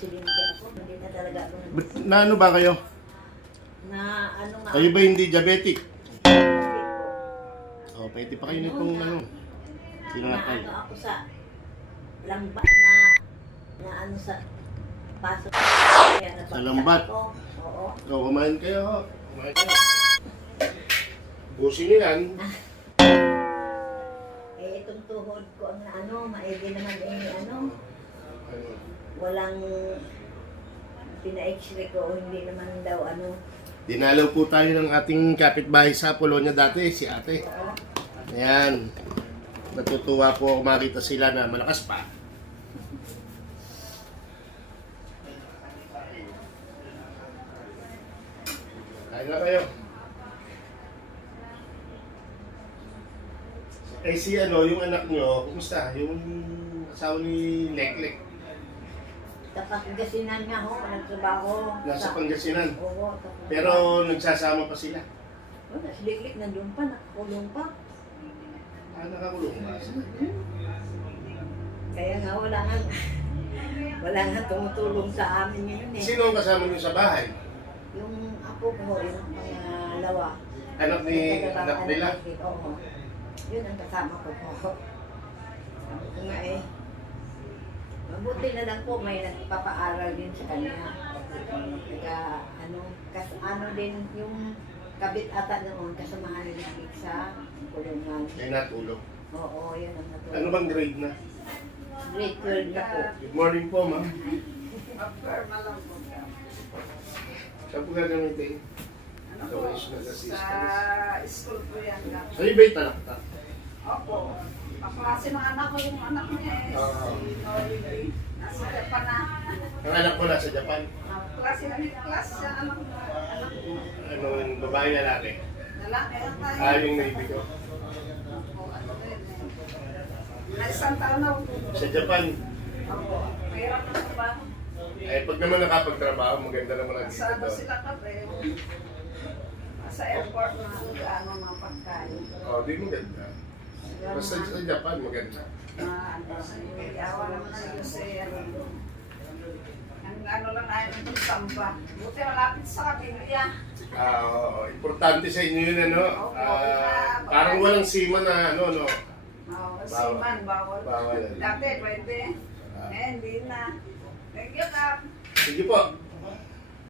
aksidente ako. Hindi na talaga ako Na ano ba kayo? na ano nga. Kayo ba hindi diabetic? Hindi po. O, pwede pa kayo nitong ano. Sinatay. Na ano ako sa lambat na ano sa pasok. Kaya Sa lambat? ako. Oo. O, kumain kayo. Kumain kayo. Busin nyo yan. Eh, itong tuhod ko ang ano, maigi naman ano, walang pina-x-ray ko, hindi naman daw ano. Dinalaw po tayo ng ating kapitbahay sa Polonia dati, si ate. Oo. Ayan. Natutuwa po ako makita sila na malakas pa. Kain na kayo. Eh si ano, yung anak nyo, kumusta? Yung asawa ni Leklek, Kapag-gasinan nga ho, nagtrabaho. nasa Pangasinan. Oo, tapos. Pero nagsasama pa sila. Oh, nasliklik, nandun pa, nakakulong pa. Ah, nakakulong ba? Kaya nga wala nga tumutulong sa amin ngayon eh. Sino ang kasama nyo sa bahay? Yung apo ko, yung pangalawa. Anak nila? Oo. Yun ang kasama ko po. Sabi ko nga eh, mabuti na lang po may nagpapaaral din sa kanya. Kaya ano din yung kabit ata noon, kasamahan nila sa kulungan. May natulog. Oo, yun ang natulog. Ano bang grade na? Grade 12 na po. Good morning po, ma'am. Saan po gagamitin? Ano Sa po? national Sa assistance. school po yan. Sa iba'y talakta. Opo. Kaklase ng anak ko yung anak niya eh. Oo. Si Nolly. Nasa Japan na. Ang anak ko nasa Japan. Klase na ni klase siya anak ko. Anak ko. Ano, yung babae lalaki. Lalaki lang tayo. Ah, yung Navy ko. Opo, ano rin eh. Na isang taon na ako. Sa Japan. Opo. Mahirap na trabaho. Eh, pag naman nakapagtrabaho, maganda naman ang dito Sa ano doon. sila kape. Sa airport na ano mga pagkain. Oh, di maganda. Basta sa Japan, maganda. Yawa naman na yun si ang ano lang ay yung samba. Buti malapit sa kapilya. Ah, oo. Importante sa inyo yun, ano? Parang walang sima na, ano, no? Siman, bawal. Bawal. Dati pwede. Eh, hindi na. Thank you, Kap. Sige po.